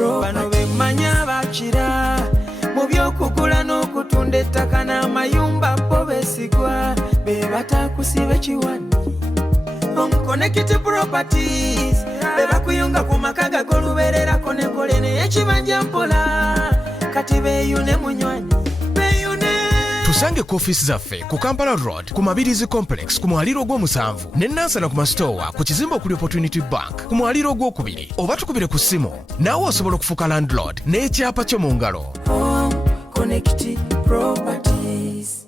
bano bemmanya bakira mu by'okugula n'okutunda ettaka n'amayumba bo beesigwa be batakusiba kiwani Connected Properties be bakuyunga ku maka gag'olubeererako n'enkole n'ekibanja mpola kati beeyune munywanyi tusange ku office zaffe ku Kampala Road ku Mabirizi Complex ku mwaliro gw'omusanvu ne Nansana ku Mastowa ku kizimbe okuli Opportunity Bank ku mwaliro gw'okubiri oba tukubire ku ssimu naawe osobola okufuuka landlord n'ekyapa kyo mu ngalo. Connected Properties.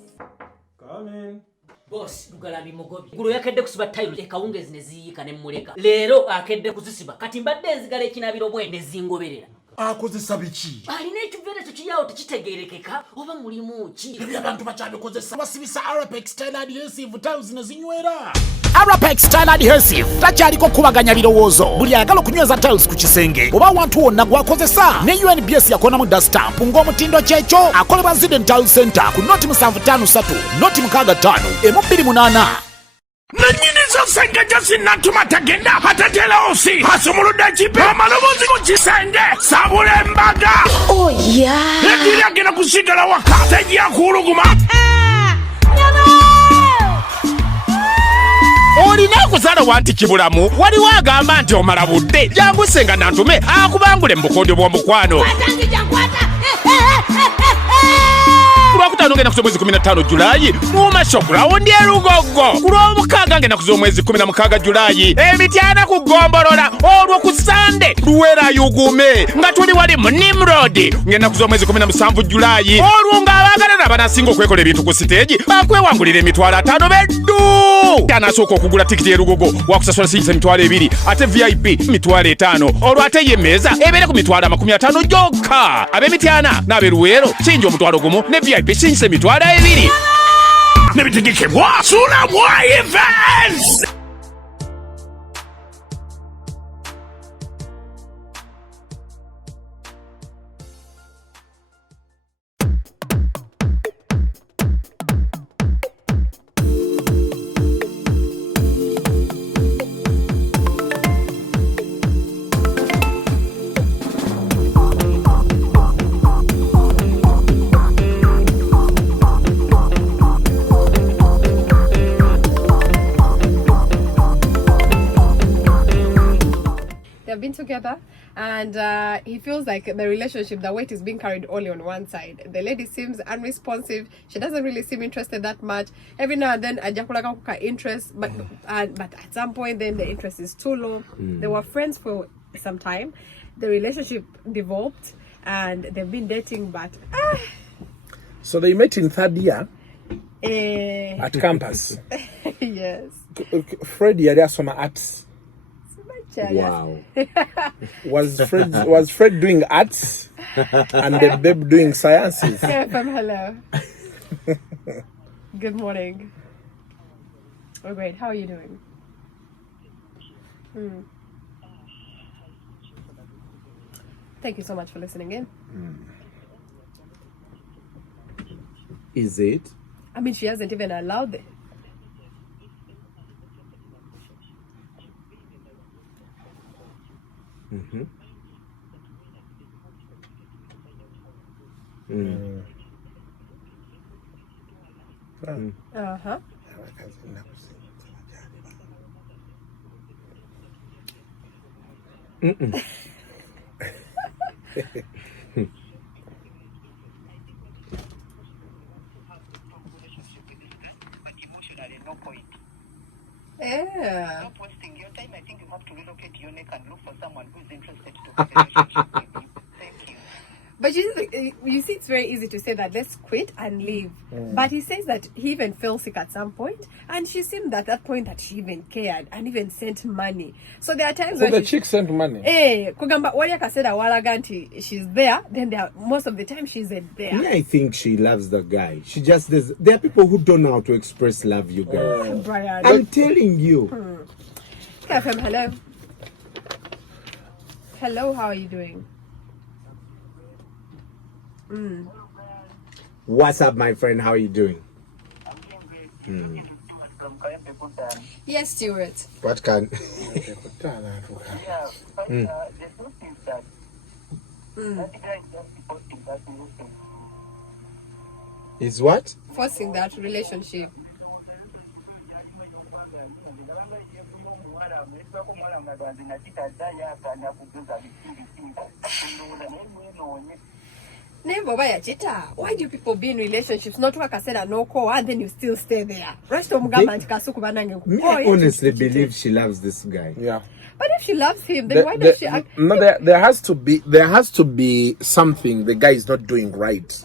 Boss, Lugalabi Mugobi. Gulu yakedde kusiba tayiro ekawungezi ne ziyika ne muleka. Leero akedde kuzisiba. Kati mbadde enzigala ekinabiro bwe ne zingoberera. Akozesa biki? Alina ekivere tekiyawo tekitegeerekeka oba mulimu ki? Ebyo abantu bakyabikozesa basibisa Arapex Style Adhesive tiles ne zinywera. Arapex Style Adhesive takyaliko kubaganya birowoozo. Buli ayagala okunyweza tiles ku kisenge oba awantu wonna gwakozesa. Ne UNBS yakonamu dust stamp ng'omutindo kyekyo akolebwa Ziden Tile Center ku noti 753 noti 65 M28. Nanyinizo senge josinatuma tagenda atatela osi hasumuludde kipe amalobozi ku kisenge sabula embaga. Oh yeah. Ekiri agenda kusigala waka tejja kuluguma. Olina okuzaala wanti kibulamu waliwo agamba nti omala budde jangu senga nantume akubangule mu bukondo bw'omukwano. Kulwakutaano ngenda kuza omwezi 15 Julayi Muuma Shopground e Lugogo. Kulwomukaaga ngenda kuza omwezi 16 Julayi Emityana ku Gombolola. Olwo ku Sande Luwera Yugume nga tuli wali mu Nimrod ngenda kuza omwezi 17 Julayi. Olwo ng'abaagalana banasinga okwekola ebintu ku siteegi bakwewangulira emitwalo 5 beddu. Anasooka okugula tikiti e Lugogo wakusasula siisa emitwalo 2 ate VIP mitwalo 5. Olwo ate y'emmeeza ebeere ku mitwalo 50 gyokka. Ab'Emityana n'ab'Eluweero kingi omutwalo gumu ne VIP sinse mitwalo 2. Nebitegekebwa Sula Mwa Events. Been together and he feels like the relationship, the weight is being carried only on one side. The lady seems unresponsive. She doesn't really seem interested that much. Every now and then ajakulaga kuka interest, but at some point then the interest is too low. They were friends for some time. The relationship developed and they've been dating, but so they met in third year at campus. Yes. Freddie Ariasoma arts. Wow. Was Fred doing arts and the babe doing sciences? Hello. Good morning. Oh, great. How are you doing? Thank you so much for listening in. Is it? I mean, she hasn't even allowed it. Uh-huh. Yeah. Stop wasting your time. I think you have to relocate your neck and look for someone who's interested to have a relationship with you. Thank you. But you see, it's very easy to say that let's quit and leave. But he says that he even fell sick at some point, and she seemed at that point that she even cared and even sent money. So there are times so when the chick sent money. Kugamba Waliaka said walaganti she's there. Then most of the time she's there. Yeah, I think she loves the guy. She just there are people who don't know how to express love. You guys, Brian. I'm telling you. KFM, hello. Hello, how are you doing? What's up, my friend? How are you doing? Yes, Stuart. What can? The truth is that That guy is just supporting that relationship. Is what? Forcing that relationship. Why do people be in relationships not work as a no call and then you still stay there? Rest of Kasuku. Me, I honestly believe she loves this guy. Yeah. But if she loves him, then why does she act? No, there has to be something the guy is not doing right.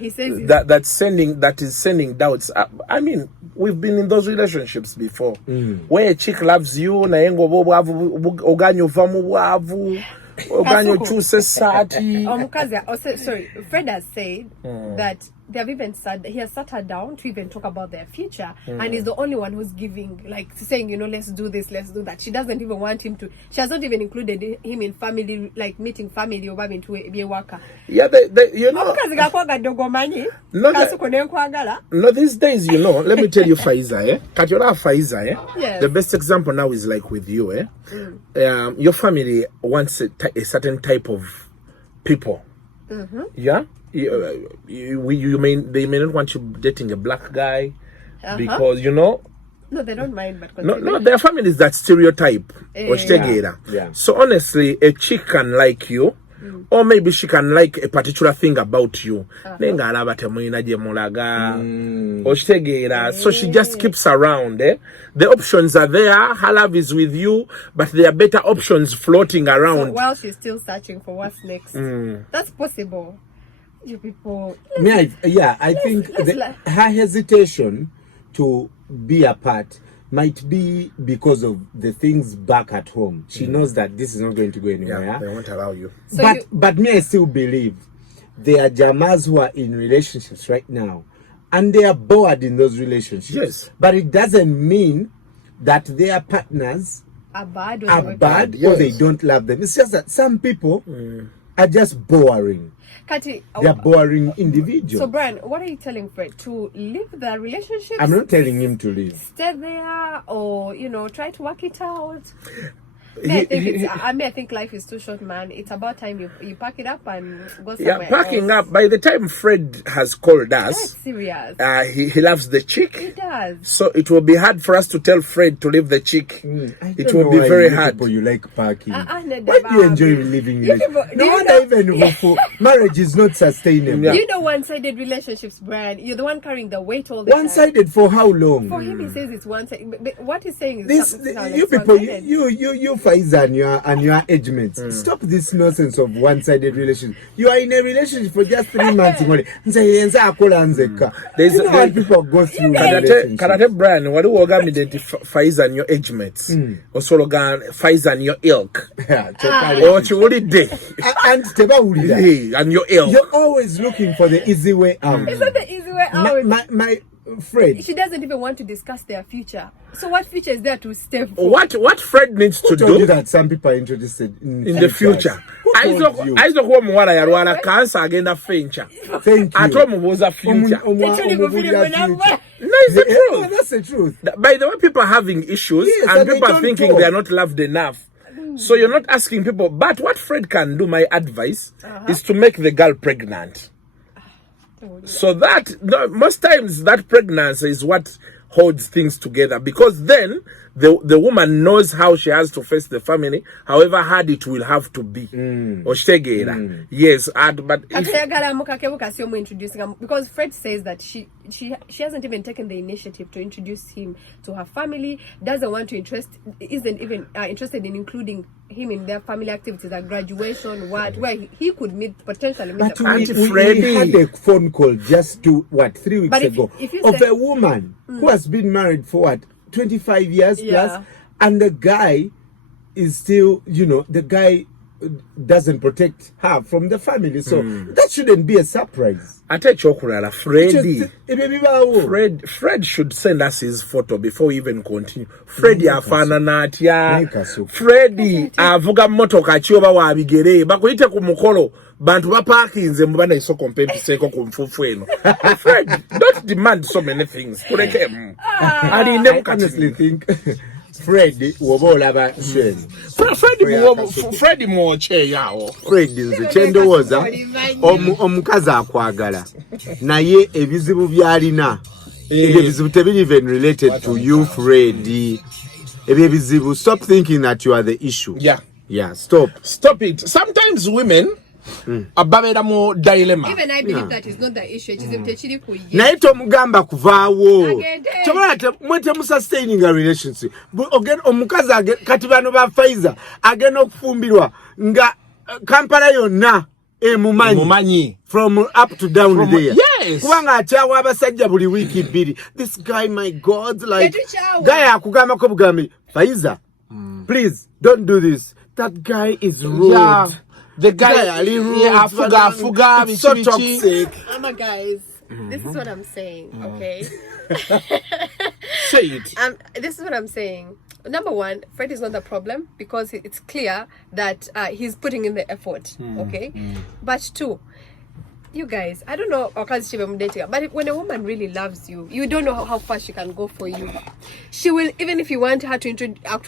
He says that is sending doubts. I mean, we've been in those relationships before, where a chick loves you, na yengo oganyo vamu wavu, oganyo choose sati. Sorry, Fred has said that they have even said he has sat her down to even talk about their future, and he's the only one who's giving, like saying, let's do this, let's do that. She doesn't even want him to. She has not even included him in family, like meeting family or having to be a worker. Yeah, no, these days, let me tell you, Faiza, Yes. The best example now is like with you, your family wants a certain type of people. Yeah. They may not want you dating a black guy because no, they don't mind, but no, their family is that stereotype. Yeah. So honestly, a chick can like you, or maybe she can like a particular thing about you. So she just keeps around. The options are there. Her love is with you, but there are better options floating around. So while she's still searching for what's next, that's possible. You people. I think her hesitation to be apart might be because of the things back at home. She knows that this is not going to go anywhere. Yeah, they won't allow you. But I still believe there are Jamas who are in relationships right now, and they are bored in those relationships. Yes. But it doesn't mean that their partners are bad or they don't love them. It's just that some people are just boring. They are boring individuals. So, Brian, what are you telling Fred? To leave the relationship? I'm not telling him to leave. Stay there or, try to work it out. I think life is too short, man. It's about time you pack it up and go somewhere packing else. up. By the time Fred has called us, that's serious. He loves the chick. He does. So it will be hard for us to tell Fred to leave the chick. It will be very hard. You like parking. Why do you enjoy living relationships? No wonder even for marriage is not sustainable. Yeah. One-sided relationships, Brian. You're the one carrying the weight all the time. One-sided for how long? For him, he says it's one-sided. But what he's saying is you people, you Faiza and your age mates, stop this nonsense of one-sided relationship. You are in a relationship for just 3 months. There's how people go through Karate Brian, what do you identify Faiza and your age mates? Also, Faiza and your ilk. And your ilk. You're always looking for the easy way out. It's not the easy way out. My Fred. She doesn't even want to discuss their future. So what future is there to stay for? What Fred needs to do that some people are interested in the future. Thank you. Future. No, it's the truth. That's the truth. By the way, people are having issues and people are thinking they are not loved enough. So you're not asking people. But what Fred can do, my advice, is to make the girl pregnant. So that most times that pregnancy is what holds things together, because then the woman knows how she has to face the family, however hard it will have to be. Yes, but because Fred says that she hasn't even taken the initiative to introduce him to her family, isn't even interested in including him in their family activities like graduation, where he could potentially meet the family. We had a phone call just 3 weeks ago of a woman who has been married for 25 years plus, and the guy is still, the guy doesn't protect her from the family, so that shouldn't be a surprise. Fred should send us his photo before we even continue. Freddy avuga motoka chioba wa bigere bakuite ku mukolo bantu ba parkinze mubana isoko mpempiseko ku mfufu eno. Fred, don't demand so many things. I honestly think Fred wobola ba Shen. Fred moche yawo. Fred nze chendowoza omukazi akwagala. Naye ebizibu byalina. Ebyo bizibu tebiri even related to you Fred. Ebyo bizibu, stop thinking that you are the issue. Yeah, stop it. Sometimes women ababera mu dilemma. Even I believe that is not the issue. It is mtechiri ku ye. Naye tomugamba kuvaawo. Chokolate mwete mu sustaining a relationship. Again omukazi kati bano ba Faiza agenda okufumbirwa nga Kampala yonna mumanyi from up to down from there. Yes. Kubanga atyawa abasajja buli wiki bbiri. This guy, my God, like guy akugamba ko bugambi Faiza, please don't do this. That guy is rude. Yeah. The guy fuga so toxic. Guys, this is what I'm saying, okay? Say it. This is what I'm saying. Number one, Fred is not the problem because it's clear that he's putting in the effort, okay? But two, you guys, I don't know, but when a woman really loves you, you don't know how far she can go for you. She will, even if you want her to introduce, now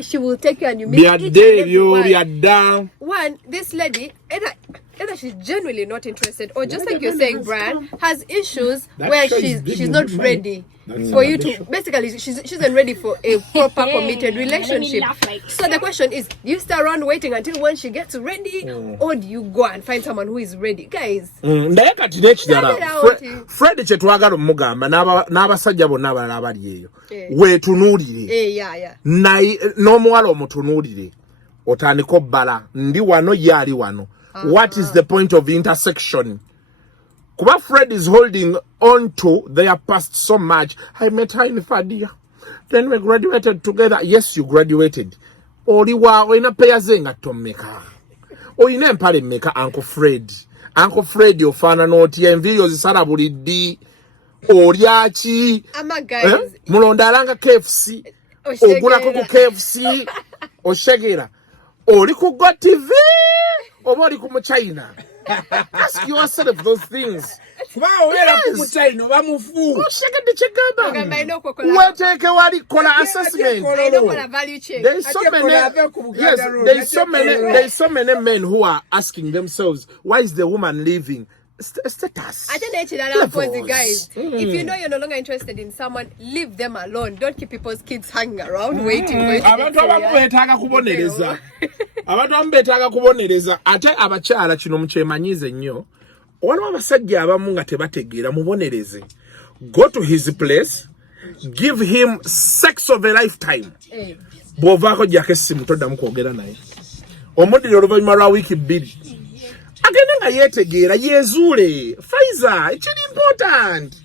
she will take you and you meet one, this lady, either she's genuinely not interested, or just like you're saying, Brian, has issues where she's not ready for you to, basically she isn't ready for a proper committed relationship. So the question is, do you stay around waiting until when she gets ready, or do you go and find someone who is ready? Guys, Fred chetwagala omugamba n'abasajja bonna abalala abali eyo weetunuulire n'omuwala omutunuulire otandika obbala ndi wano yali wano. What is the point of intersection? Kuba Fred is holding on to their past so much. I met her in Fadia. Then we graduated together. Yes, you graduated. Oliwa oina peya zenga tomeka. Oina empale meka Uncle Fred. Uncle Fred yofana noti enviri ozisala buliddi. Oliachi. Guys. Mulondalanga KFC. Ogulako ku KFC. Oshegera. Oli ku Go TV. Omori ku China. Ask yourself those things. Yes. Weteke wali kola assessment. There's so many men who are asking themselves, why is the woman leaving? Status. Guys, if you know you're no longer interested in someone, leave them alone. Don't keep people's kids hanging around waiting for you to abantu abamubetaaga kubonereza ate abakyala kino mukyemanyize nnyo waliwo abasajja abamu nga tebategeera mubonereze. Go to his place, give him sex of a lifetime. Bw'ovaako gyako essimu toddamu kwogera naye omuddire oluvannyuma lwa wiiki bbiri agende nga yeetegeera yeezuule. Faiza, ekiri important.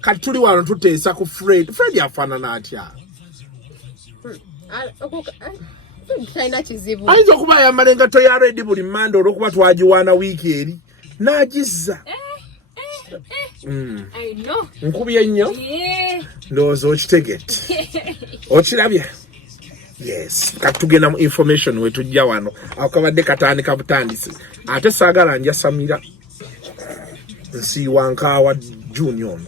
Kati tuli wano tuteesa ku Fred afaanana atya? Ayinza okuba ayambala engatto ya Red buli Manda olw'okuba twagiwaana wiiki eri n'agizza. Nkubye nnyo ndowooza okitegete okirabye. Yes, katugenda mu information wetujja wano akabadde katandika butandisi ate saagala nja Samira nsiiwa nkaawa June ono.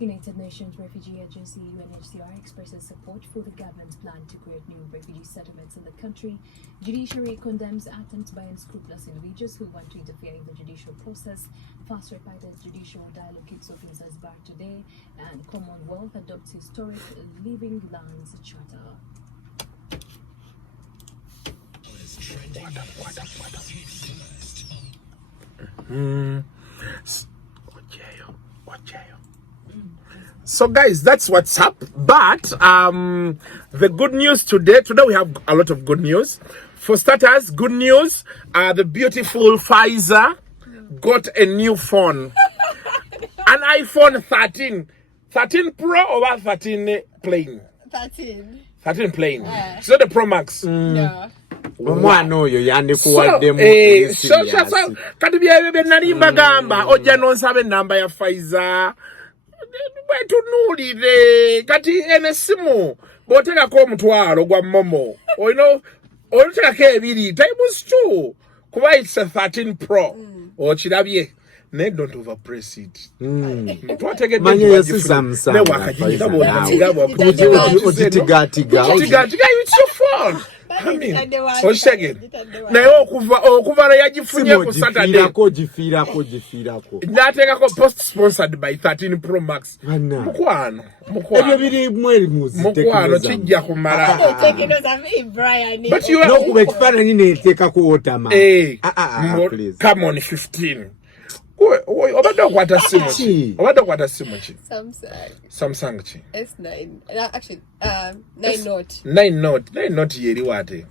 United Nations Refugee Agency UNHCR expresses support for the government's plan to create new refugee settlements in the country. Judiciary condemns attempts by unscrupulous individuals who want to interfere in the judicial process. Fast track by the judicial dialogue kicks off in Zanzibar today, and Commonwealth adopts historic living lands charter. So guys, that's what's up. But the good news today we have a lot of good news. For starters, good news, the beautiful Faiza got a new phone. An iPhone 13 Pro or 13 plain? 13 plain. So the Pro Max. Yeah. Omwana oyo yandikuwaddemu kati bye nali mbagamba ojja nonsabe enamba ya Faiza bwetunuulire kati enesimu bw'oteekako omutwalo gwa Momo oluteekako ebiri times 2 kuba it's a 13 Pro okirabye They don't overpress it. It's your fault. I mean, okuvara yagifunye ku Saturday. Natekako post sponsored by 13 Pro Max. Mukwano kijja kumala. But you are come on 15. Obadde kwata simu ki? Samsung ki? S9. Actually, 9 Note. 9 Note yeri wate.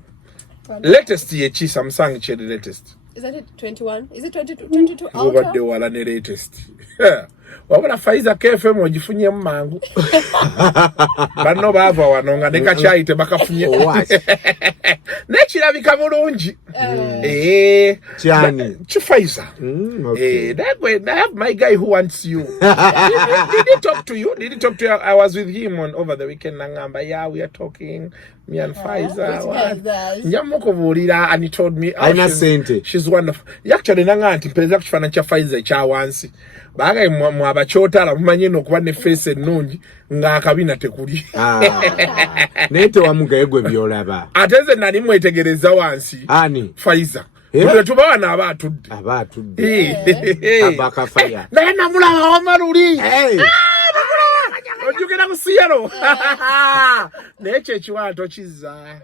Latest ye chi Samsung chi the latest. Is that it 21? Is it 22 Ultra? Obadde wala ne latest. Wabula Faiza KFM ogifunye mangu. Banno bava wano nga ne kakyayite bakafunye. Nekirabika bulungi. Chani. Faiza. That way, I have my guy who wants you. Did he talk to you? Did he talk to you? I was with him over the weekend. Nangamba, yeah, we are talking. Me and Faiza. Nyamukubulira, and he told me she's wonderful. Actually, nanganti mpeza kufana cha Faiza cha wansi. Baga mwabachotala mumanye nokuba ne face ennungi nga akabina tekuli. Nete wamuga egwe byolaba. Ateze nani mwetegereza wansi. Ani Faiza. Bwe tubawana abatudde. Abaka fire. Naye namulaba wamaluli. Ojukira ku siyero. Neche chiwato kiza.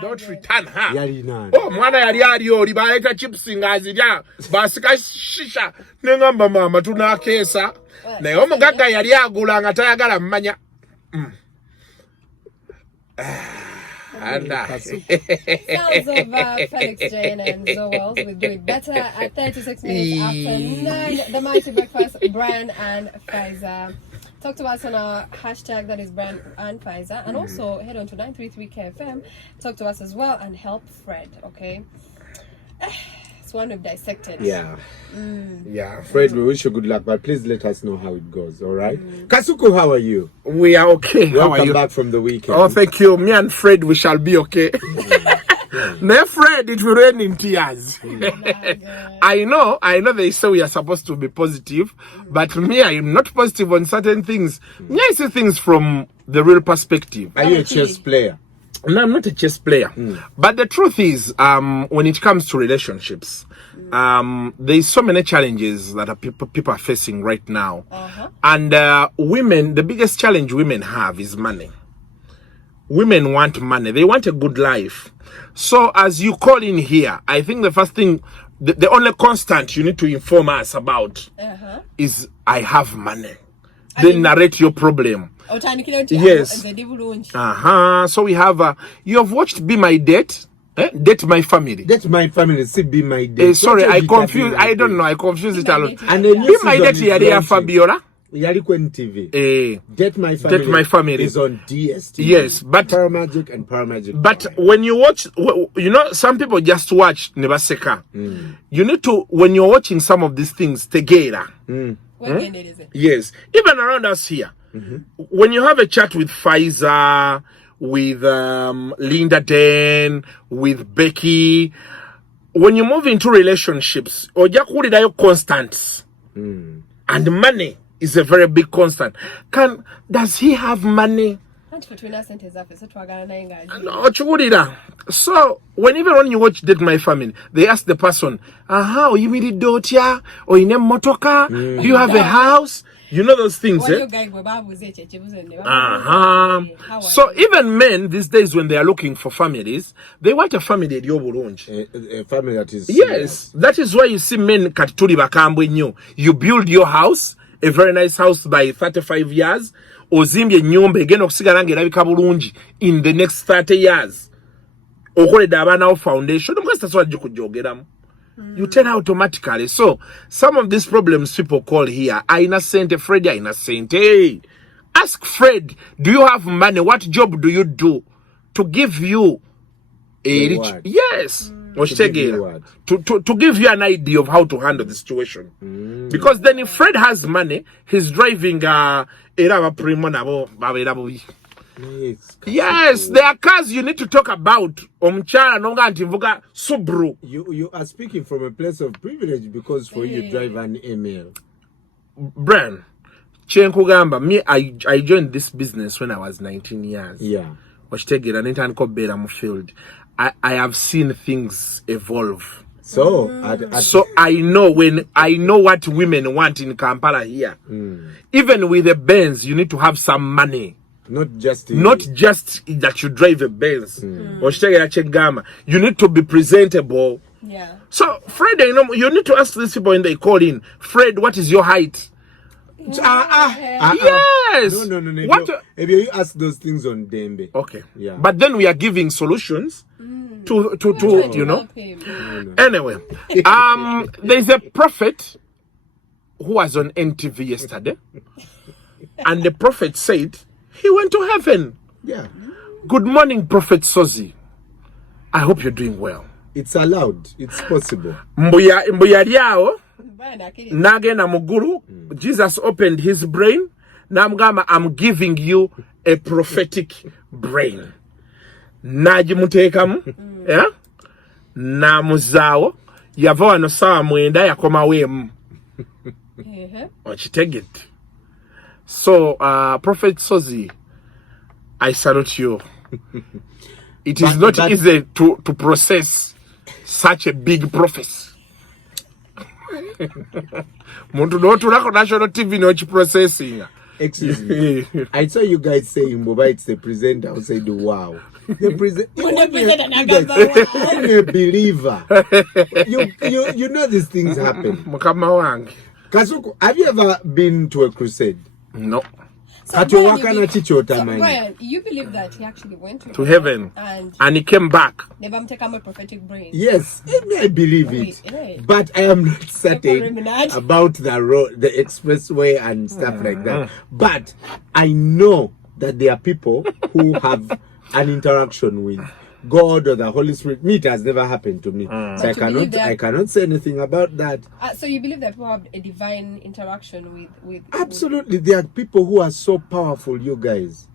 Don't return her. Oh, mwana yali oli baleta chips ngazirya basika shisha nengamba mama tunakesa naye omugagga yali agula nga tayagala mmanya. Sounds of Felix Jane and Zoels. We do it better at 36 minutes after 9. The Mighty Breakfast, Brian and Faiza. Talk to us on our hashtag, that is Brian and Faiza, and also head on to 933KFM. Talk to us as well and help Fred, okay? It's one we've dissected. Yeah. Fred, we wish you good luck, but please let us know how it goes, all right? Kasuku, how are you? We are okay. Welcome back from the weekend. Oh, thank you. Me and Fred, we shall be okay. No, Fred, it will rain in tears. I know they say we are supposed to be positive, but me, I am not positive on certain things. Me, I see things from the real perspective. Are you a chess player? No, I'm not a chess player. But the truth is, when it comes to relationships, there's so many challenges that people are facing right now. And women, the biggest challenge women have is money. Women want money. They want a good life. So as you call in here, I think the first thing, the only constant you need to inform us about is I have money. Then narrate your problem. Yes. So we have, you have watched Be My Date? Date My Family. Date My Family, see Be My Date. Sorry, I confused, I don't know, I confused it a lot. And Be My Date, Yaria Fabiola. Yalikwen TV. Date My Family is on DSTV. Yes, but Paramagic and Paramagic. But when you watch, you know, some people just watch Nebaseka. You need to, when you're watching some of these things together. Yes, even around us here. When you have a chat with Faiza, with Lynda Dane, with Becky, when you move into relationships, ojakulirayo constants, and money is a very big constant. Does he have money? So whenever when you watch Date My Family, they ask the person, "Aha, you meet daughter or in a motoka? Do you have a house?" You know those things, eh? So even men these days, when they are looking for families, they want a family at a family that is... Yes, that is why you see men katuli bakambwe nyo. You build your house, a very nice house by 35 years, ozimbye nyumba egenda okusigala nga erabika bulungi in the next 30 years. Okoledde abaanawo foundation, omukazi tasobola gikujogeramu. You tell automatically. So some of these problems people call here are innocent. Fred are innocent. Hey, ask Fred, do you have money? What job do you do to give you a rich? Yes. To give you an idea of how to handle the situation. Because then if Fred has money, he's driving Yes, there are cars you need to talk about. Omchara nonga antimvuga Subaru. You are speaking from a place of privilege because for you drive an ML. Brian, Chenkugamba, me, I joined this business when I was 19 years. Yeah. I have seen things evolve. So, so I know what women want in Kampala here. Even with the Benz, you need to have some money. Not just that you drive a Benz. You need to be presentable. Yeah. So, Fred, you need to ask these people when they call in, Fred, what is your height? Yes. No. What? If you ask those things on Dembe. Okay. Yeah. But then we are giving solutions to you know. Anyway, there's a prophet who was on NTV yesterday, and the prophet said he went to heaven. Yeah. Good morning, Prophet Sozi. I hope you're doing well. It's allowed. It's possible. Mbuya liao. Nagenda muguru. Jesus opened his brain. Namgama, I'm giving you a prophetic brain. Najimutekamu. Yeah? Namuzao. Yavo no sawa mwenda yakoma wemu. Take it. So, Prophet Sozi, I salute you. It is not easy to process such a big prophecy. National TV no processing. Excuse me. I saw you guys saying Boba, it's the presenter. I said, wow. The I'm a believer. You know these things happen. Kasuku, have you ever been to a crusade? No. So Brian, you believe that he actually went to heaven and he came back? Never take a prophetic brain. Yes, I believe it. But I am not certain about the expressway and stuff like that. But I know that there are people who have an interaction with God or the Holy Spirit. Me, it has never happened to me. So I cannot say anything about that. So you believe that people have a divine interaction with Absolutely. There are people who are so powerful, you guys.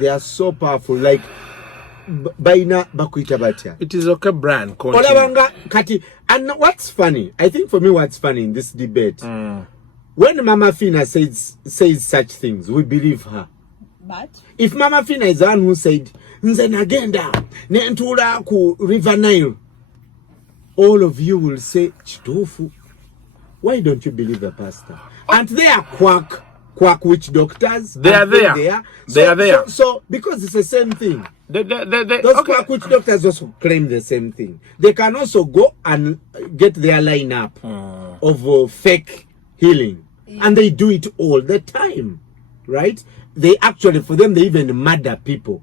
They are so powerful. Like it is okay, Brian. And what's funny, I think for me what's funny in this debate, when Mama Fina says such things, we believe her. But if Mama Fina is the one who said Nzenagenda Nentula ku River Nile, all of you will say Chitofu. Why don't you believe the pastor? And they are quack witch doctors. They are there. They are there. So because it's the same thing. Those quack witch doctors also claim the same thing. They can also go and get their lineup of fake healing, and they do it all the time, right? They actually, for them, they even murder people.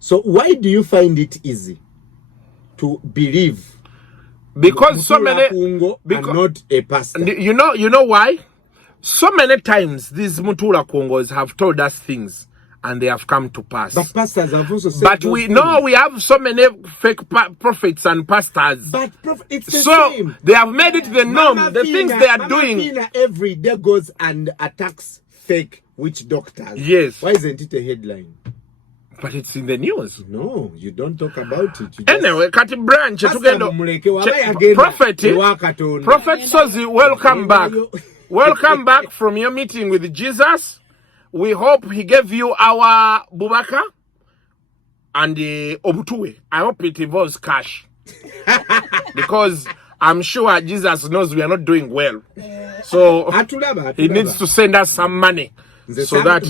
So why do you find it easy to believe? Because so many, because not a pastor. You know why? So many times these Mutula Kongos have told us things and they have come to pass. But pastors have also said. But we know we have so many fake prophets and pastors. But it's the same. They have made it the norm. The things they are doing. Fina every day goes and attacks fake witch doctors. Yes. Why isn't it a headline? But it's in the news. No, you don't talk about it. Anyway, Kati Branch, Prophet Sozi, welcome back. Welcome back from your meeting with Jesus. We hope he gave you our Bubaka and the Obutuwe. I hope it involves cash. Because I'm sure Jesus knows we are not doing well. So he needs to send us some money. So that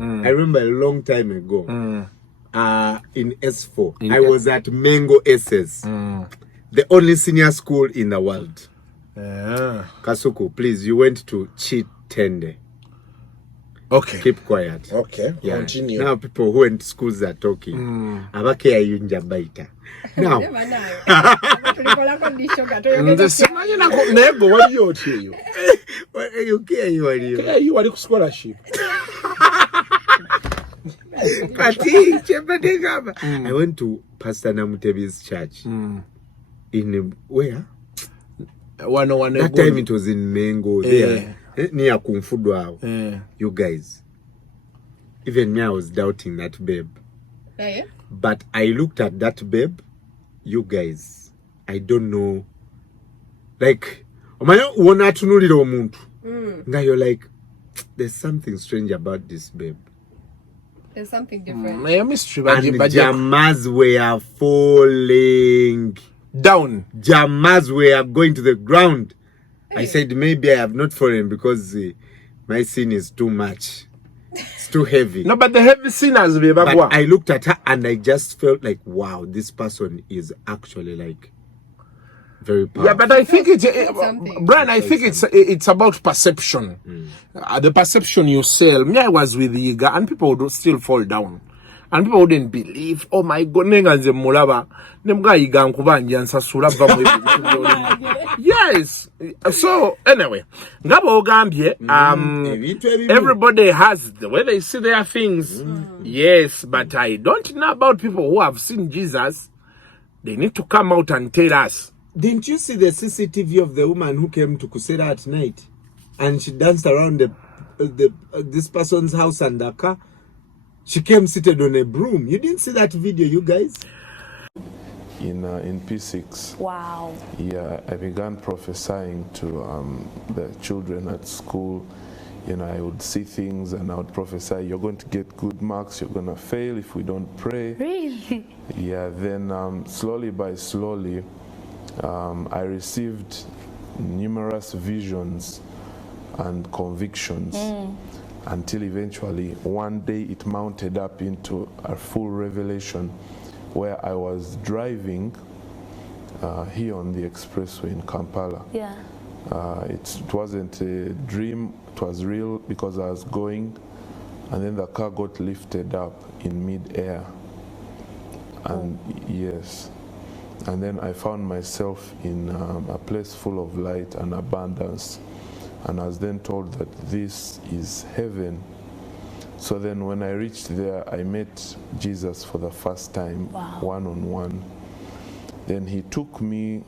I remember a long time ago in S4 I was at Mengo SS, the only senior school in the world. Kasuku, please, you went to Cheat Tende. Okay, keep quiet. Okay, yeah. Continue. Now people who went to schools are talking. Abake ayunja baita. Now you are scholarship. I went to Pastor Namutebi's church. In where? One that time it was in Mengo. There Near Kung Fu Dwao. You guys. Even me, I was doubting that babe. Yeah. But I looked at that babe. You guys, I don't know. Like, you're like, there's something strange about this babe. There's something different. And Jamas were falling down. Jamas were going to the ground. I said, maybe I have not fallen because my sin is too much. It's too heavy. No, but the heavy sinners, but I looked at her and I just felt like, wow, this person is actually like very powerful. Yeah, but I think it's Brian. I think it's about perception. The perception you sell. Me, I was with Yiga, and people would still fall down, and people wouldn't believe. Oh my God, yes. So anyway, everybody has the way they see their things. Yes, but I don't know about people who have seen Jesus. They need to come out and tell us. Didn't you see the CCTV of the woman who came to Kusera at night, and she danced around this person's house and the car? She came seated on a broom. You didn't see that video, you guys? In P6. Wow. Yeah, I began prophesying to the children at school. You know, I would see things and I would prophesy, you're going to get good marks, you're going to fail if we don't pray. Really? Yeah, then slowly by slowly, I received numerous visions and convictions until eventually one day it mounted up into a full revelation where I was driving here on the expressway in Kampala. Yeah. It wasn't a dream, it was real because I was going, and then the car got lifted up in mid-air. And yes, and then I found myself in a place full of light and abundance, and I was then told that this is heaven. So then when I reached there, I met Jesus for the first time, one-on-one. Then he took me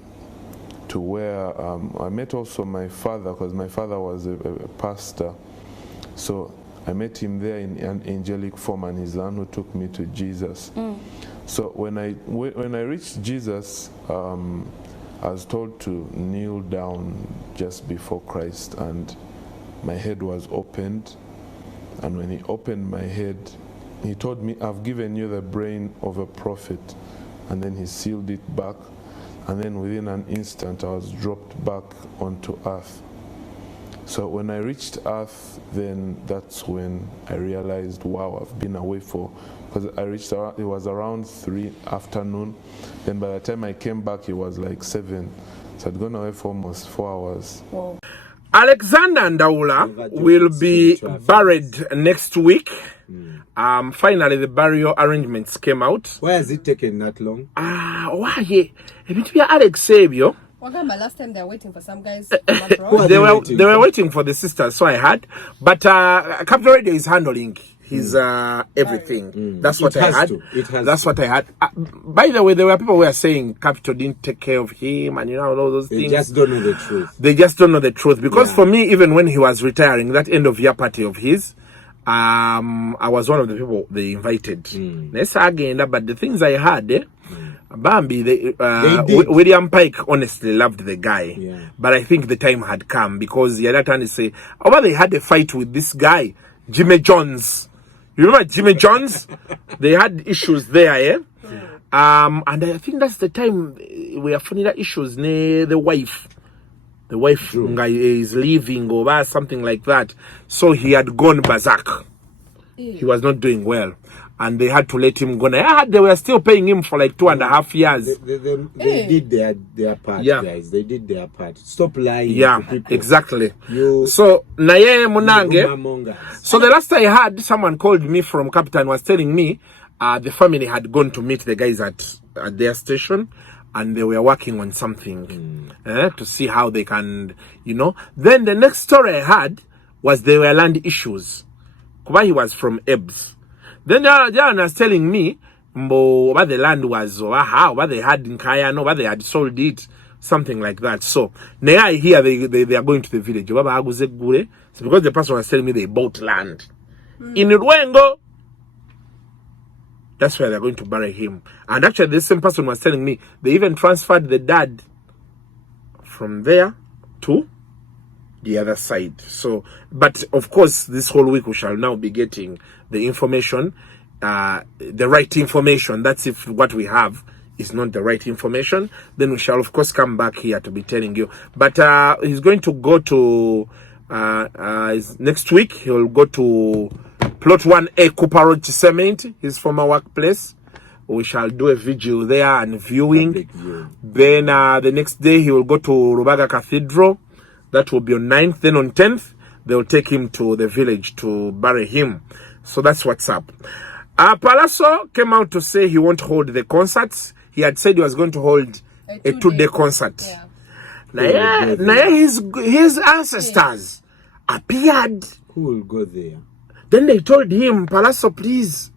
to where I met also my father, because my father was a pastor. So I met him there in an angelic form, and he's the one who took me to Jesus. So when I reached Jesus, I was told to kneel down just before Christ, and my head was opened. And when he opened my head, he told me, I've given you the brain of a prophet. And then he sealed it back. And then within an instant, I was dropped back onto earth. So when I reached earth, then that's when I realized, wow, I've been away because I reached, it was around 3 afternoon. Then by the time I came back, it was like 7. So I'd gone away for almost 4 hours. Whoa. Alexander Ndaula will be buried next week. Finally, the burial arrangements came out. Why has it taken that long? Why? Alex Sabio. Last time they were waiting for some guys. They were waiting for the sisters, so I had. But Capital Radio is handling his everything. That's what I had. That's what I had. By the way, there were people who were saying Capital didn't take care of him, and all those things. They just don't know the truth. They just don't know the truth. Because for me, even when he was retiring, that end of year party of his, I was one of the people they invited. But the things I had, Bambi, William Pike honestly loved the guy. But I think the time had come, because the other time say, they had a fight with this guy, Jimmy Jones. You remember Jimmy Jones? They had issues there, and I think that's the time we are finding that issues near the wife. The wife is leaving or something like that. So he had gone berserk. He was not doing well. And they had to let him go. They were still paying him for like 2.5 years. They did their part, guys. They did their part. Stop lying to people. Exactly. So, Naye Munange. So the last I heard, someone called me from Capital and was telling me the family had gone to meet the guys at their station, and they were working on something to see how they can, Then the next story I had was there were land issues. Kuba he was from Ebbs. Then Jan was telling me what the land was, what they had in Kayano, what they had sold it. something like that. So now I hear they are going to the village. So because the person was telling me they bought land in Ruengo. That's where they're going to bury him. And actually, the same person was telling me they even transferred the dad from there to the other side. So, but of course, this whole week we shall now be getting the information, the right information. That's if what we have is not the right information. Then we shall, of course, come back here to be telling you. But he's going to go to, next week, he'll go to Plot 1A Cooper Road Cement, his former workplace. We shall do a vigil there and viewing. Then the next day he will go to Rubaga Cathedral. That will be on 9th. Then on 10th, they will take him to the village to bury him. So that's what's up. Palazzo came out to say he won't hold the concerts. He had said he was going to hold a two-day concert. Yeah. Now his ancestors appeared. Who will go there? Then they told him, Palazzo, please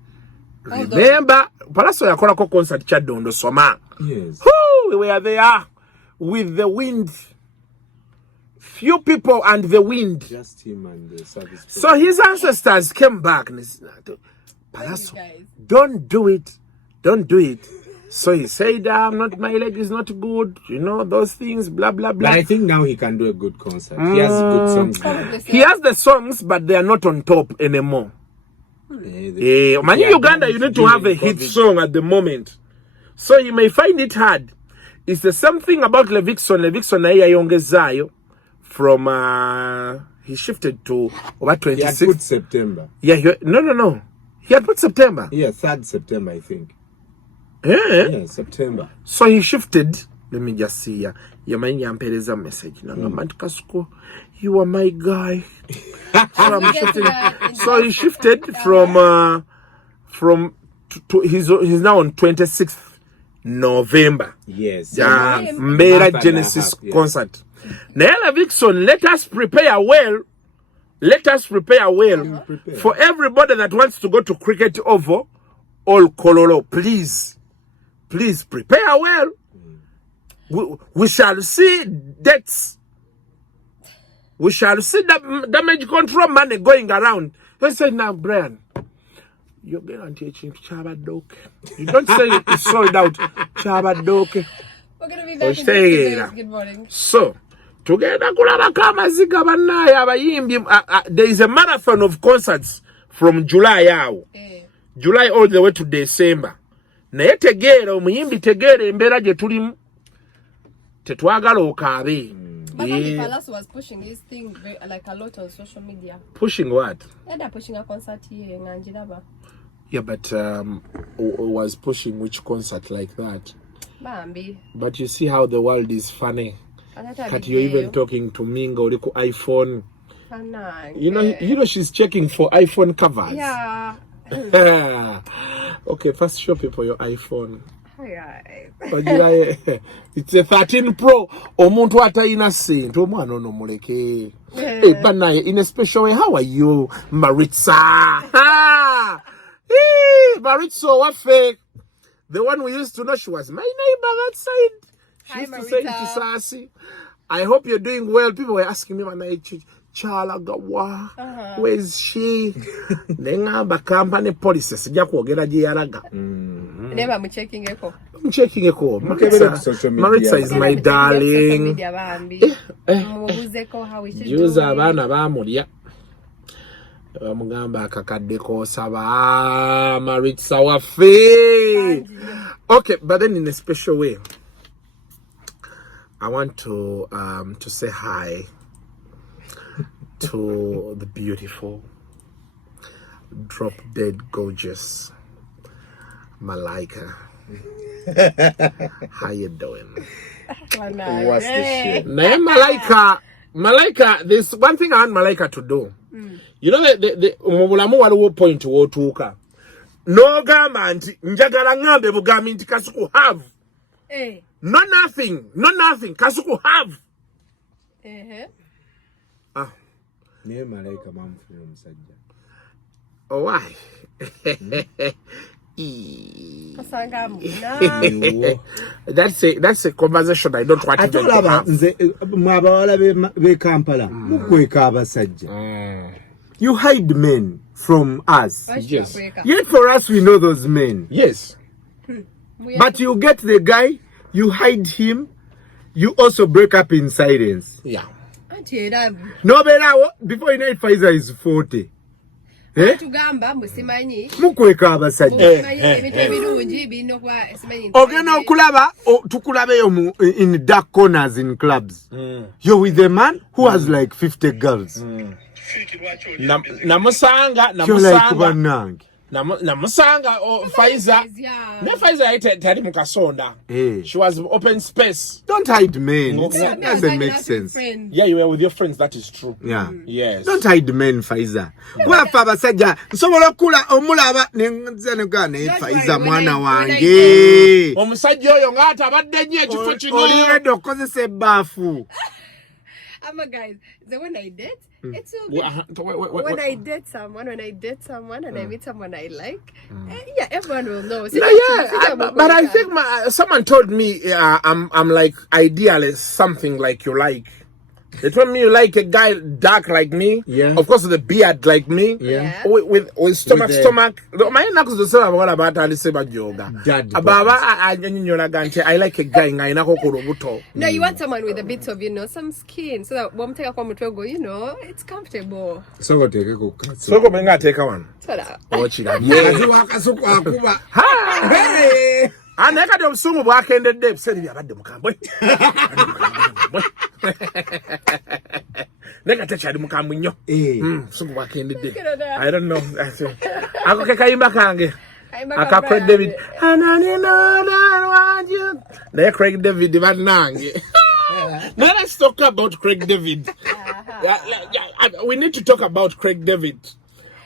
remember, Palazzo yakolako concert Chadondo Soma. Yes. We were there with the wind. Few people and the wind. Just him and the service people. So his ancestors came back and said, Palazzo, don't do it. Don't do it. So he said, my leg is not good. You know, those things, blah, blah, blah. But I think now he can do a good concert. He has good songs. He has the songs, but they are not on top anymore. Man, in Uganda, you need to have a hit song at the moment. So you may find it hard. It's the same thing about Levikson. Levikson Yongezayo from, he shifted to over 26. He had put September. Yeah, no. He had put September. Yeah, 3rd September, I think. Yeah, September. So he shifted. Let me just see ya. Yampereza message. Kasuku, you are my guy. So he shifted from he's now on 26th November. Yes. Mbera Genesis concert. Naela Vixon, let us prepare well. Let us prepare well for everybody that wants to go to Cricket Oval or Kololo. Please prepare well. We shall see deaths. We shall see damage control money going around. They said, now, Brian, you're going to teach him Chabadoke. You don't say it's sold out. Chabadoke. We're going to be back in 2 days. Good morning. So, together, there is a marathon of concerts from July. July all the way to December. Naye tegeera omuyimbi tegeera embeera gye tulimu tetwagala okaabe. But Palazzo was pushing his thing like a lot on social media. Pushing what? They're pushing a concert here in Anjiraba. Yeah, but was pushing which concert like that? Bambi. But you see how the world is funny. That you're even talking to Mingo Riku iPhone. You know she's checking for iPhone covers. Yeah. Okay, first show people your iPhone. It's a 13 Pro. Omuntu atayina sente omwana ono muleke. Hey, banaye, in a special way, how are you, Maritza? Maritza wafe. The one we used to know, she was my neighbor that side. She used to say to Sassy, I hope you're doing well. People were asking me when I Chala Gawa, where's she? Nenga company policies. Jakwogera gye yalaga. Never I'm checking echo. I'm checking echo. Maritza is my darling. Juza abana bamulya. Bamugamba akakadde kosaba Maritza wafe. Okay, but then in a special way, I want to say hi to the beautiful, drop dead gorgeous Malaika. How you doing? What's the shit? Name Malaika, there's one thing I want Malaika to do. You know the mubulamu waliwo point wotuuka. No gamba nti njagala ngambe bugambi nti Kasuku have. No nothing. Kasuku have. Malaika mamfuna musajja. Oh, why? That's a conversation I don't want to have. You hide men from us. Yes. Yet for us, we know those men. Yes. But you get the guy, you hide him, you also break up in silence. Yeah. No, but before you know it, Faiza is 40. Mukweka abasajja. Ogenda okulaba tukulabeyo in dark corners in clubs. You're with a man who has like 50 girls. Namusanga Faiza. Ne Faiza tali mukasonda. She was open space. Don't hide men. That doesn't make sense. Yeah, you were with your friends. That is true. Yeah. Yes. Don't hide men, Faiza. Wafa abasajja nsobola okula omulaba nenzenega ne Faiza mwana wange. Omusajja oyo ngata abadde nnyo ekifo kino. Oliyedde okozesa ebbaafu. Guys, the when I date, it's so good. When I date someone and I meet someone I like, yeah, everyone will know. So but I think someone told me I'm like idealist, something like you like. They told me you like a guy dark like me. Yeah. Of course, the beard like me. Yeah. With stomach. My knuckles the same about Ali Seba Yoga. I like a guy. No, you want someone with a bit of, some skin, so that when take a comment, go, it's comfortable. So what take a cook? So go bring take one. Watch it. Hey. I never do some work in the depth. Said you had them come. Nega techa di mukamwinyo. Some work in the day. I don't know. Ako kakaimba kange. Aka Craig David. There Craig David nange. Now let's talk about Craig David. We need to talk about Craig David.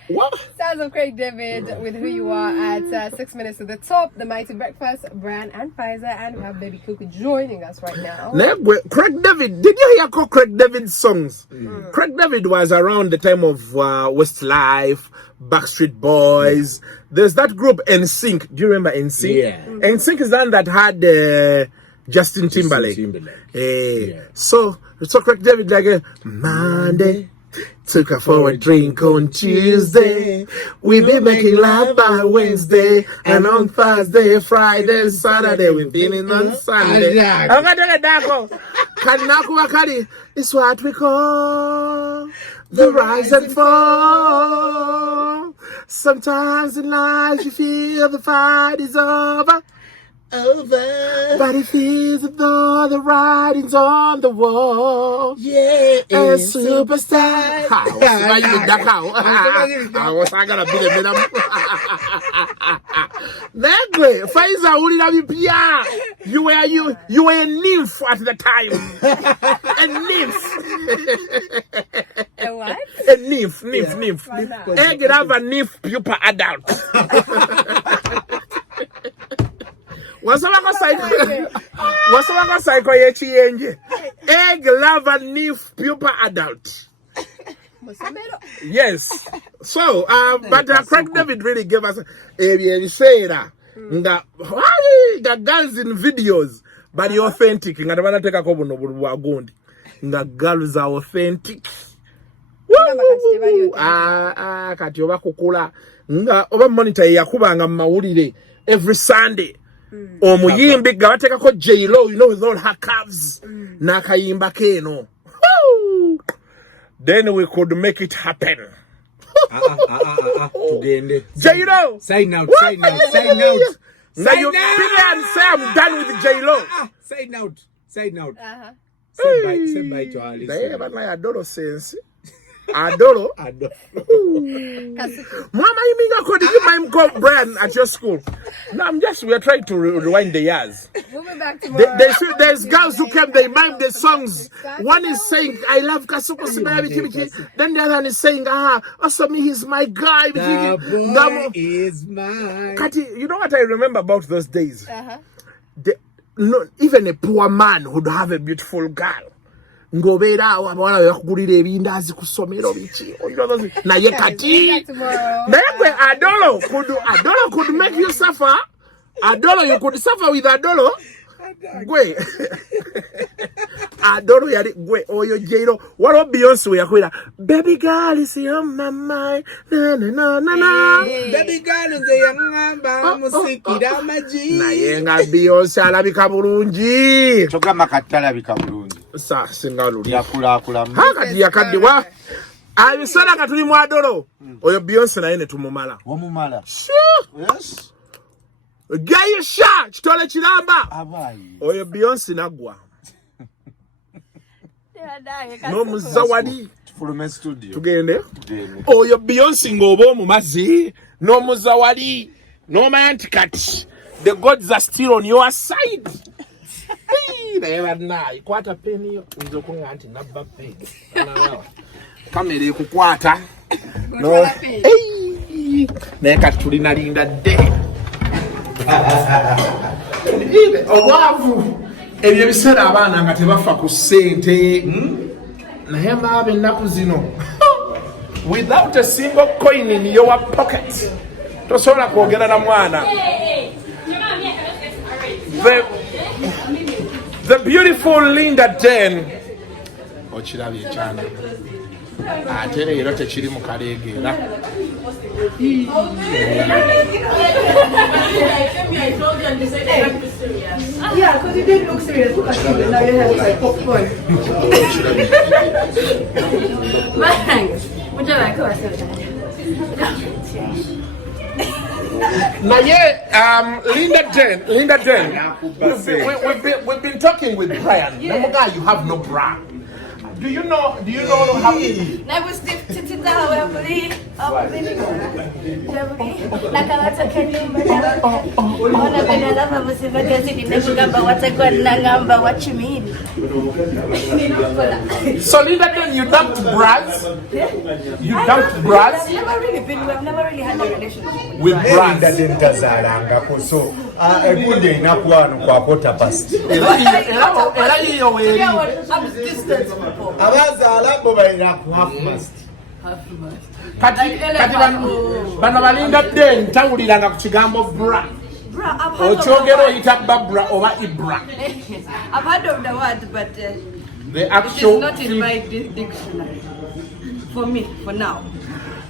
What? Sounds of Craig David with who you are at 6 minutes to the top. The Mighty Breakfast, Brian and Faiza, and we have Baby Cuckoo joining us right now. Craig David, did you hear Craig David's songs? Craig David was around the time of Westlife, Backstreet Boys. There's that group NSYNC. Do you remember NSYNC? Yeah. NSYNC is the one that had Justin Timberlake. So Craig David like Monday. Took her for a drink on Tuesday. We be making love by Wednesday. And on Thursday, Friday, Saturday, we feeling on Sunday. It's what we call the rise and fall. Sometimes in life you feel the fight is over. But it feels as though the writing's on the wall. Yeah, a superstar. I was gonna be the madam. That way, Faiza, who did you be? You were a nymph at the time. A nymph. A what? A nymph. I could have a nymph pupa adult. Wasabaka psycho yechiyenje. Egg lava nymph pupa adult. Yes. So, but Craig David really gave us a the girls in videos, but the authentic. The girls are authentic. Katioba kukula. Oba monitor yakubanga mawulire every Sunday. Omuyimbi gabatekako J-Lo, with all her calves. Nakayimba keno. Then we could make it happen. J-Lo! Sign out. Now you and say I'm done with J-Lo. Sign out. Say bye to our listeners. I don't sense. Adoro. Mama, you mean did you mime call Brian at your school? No, we're trying to rewind the years. Moving back to there's girls who came, they mime the songs. One is saying, I love Kasuku. Then the other one is saying, also me, he's my guy. The boy is mine. Kati, you know what I remember about those days? Even a poor man would have a beautiful girl. ngobeera awo abawala bakugulira ebindazi ku ssomero biki naye kati naye gwe Adolo could make you suffer. Adolo, you could suffer with Adolo. Gwe Adolo yali gwe oyo Jairo waliwo Beyonce we yakwera baby girl is on my mind na baby girl nze yangamba musikira amaji naye nga Beyonce alabika bulungi kyogamba kati alabika bulungi sa singa luli yakulakulamu kati yakaddiwa abisala nga tuli mu Adolo oyo Beyonce naye ne tumumala wamumala yes Gayisha kitole kiramba abayi oyo Beyonce nagwa no muzawadi fulume studio tugende oyo Beyonce ngobo mu mazi no muzawadi no man kati the gods are still on your side never night kwata peni yo nzokunga anti nabba peni kamera ekukwata no ne katulina Lynda Dane obwavu ebyo biseera abaana nga tebafa ku ssente naye mbaabe ennaku zino without a single coin in your pocket tosobola kwogera na mwana the beautiful Lynda Dane okirabye ekyana ate leero tekiri mu kaleegeera Yeah, because you didn't look serious. Look at you. Now you have like popcorn. Would you like Lynda Dane, we've been talking with Brian. Yeah. Guy, you have no bra. Do you know how never stiff to the what you mean? So Lynda Dane, you dumped bras? You dumped bras? I've never really had a relationship with bras. So a good day nakwano kwa quarter past. I'm distant people. Abazaala bo balina ku half mast. Kati bano Lynda Dane tawuliranga ku kigambo bra. Okyogera oyita babra oba ibra. I've heard of the word, but the actual it is not in my dictionary. For me, for now.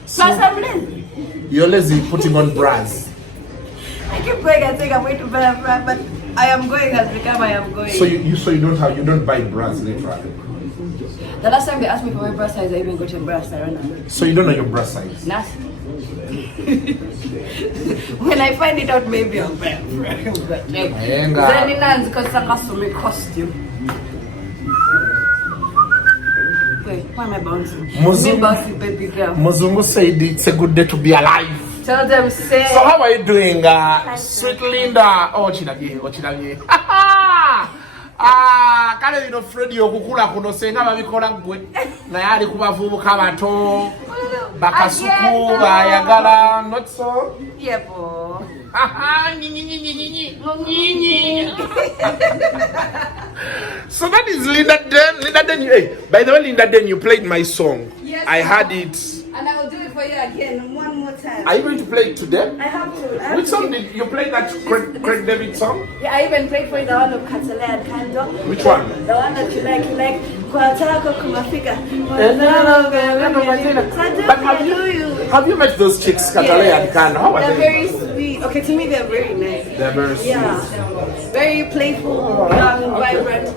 So I'm lazy. You're lazy putting on bras. I keep going and saying I'm going to buy a bra, but I am going has become I am going. So you don't buy bras literally. The last time they asked me for my bra size, I even got a bra size. I don't know. So you don't know your bra size? Nothing. When I find it out, maybe I'll buy a bra. Then Nan's because I costume costume. Wait, why am I bouncing? Baby girl. Muzungu said it's a good day to be alive. Tell them, say. So how are you doing, sweet Lynda? Oh, Chinabie. Kale lino Freddy okukula kuno senga babikola gwe naye ali kubavubuka bato bakasuku bayagala not so yepo so that is Lynda Dane. Hey, by the way, Lynda Dane, you played my song. Yes, I had it. And I will do it for you again one more time. Are you going to play it today? I have to. Which song did you play? That Craig David song? Yeah, I even played for you the one of Katale and Kando. Which one? The one that you like. Kwatako kumafika. But have you met those chicks, Katale and Kando? How are they're they? very sweet. Okay, to me they're very nice. They're very sweet. Yeah. Very playful, young, vibrant.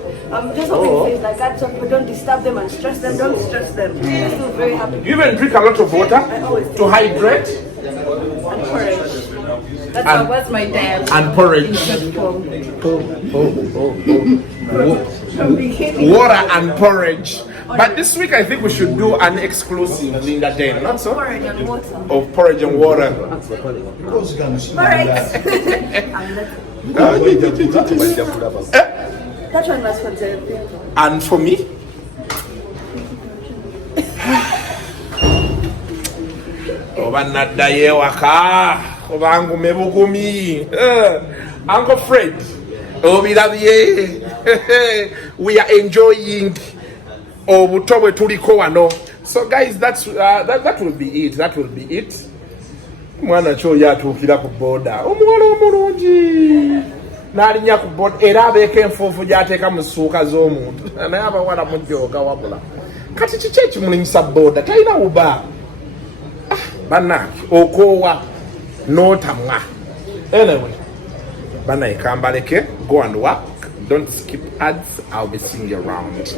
Just hoping things like that so people don't disturb them and stress them. Don't stress them. They're still very happy. You even drink a lot of water to hydrate? And porridge. That's my diet. And porridge. Water and porridge. But this week I think we should do an exclusive Lynda Dane, not so? Porridge and water. Of porridge and water. That one was for the people. And for me? Obanaddaye waka obangu mebugumi Uncle Fred obirabye we are enjoying obuto bwe tuliko wano. So guys, that will be it. Mwana kyoyo atuukira ku boda omuwala omulungi n'alinnya ku boda era abeeko enfuufu gy'ateeka mu ssuuka z'omuntu naye abawala mujjooga wabula kati kiki ekimulinyisa boda talina uba bannange okoowa n'otamwa. Anyway, bannange kambaleke, go and work, don't skip ads, I'll be seeing you around.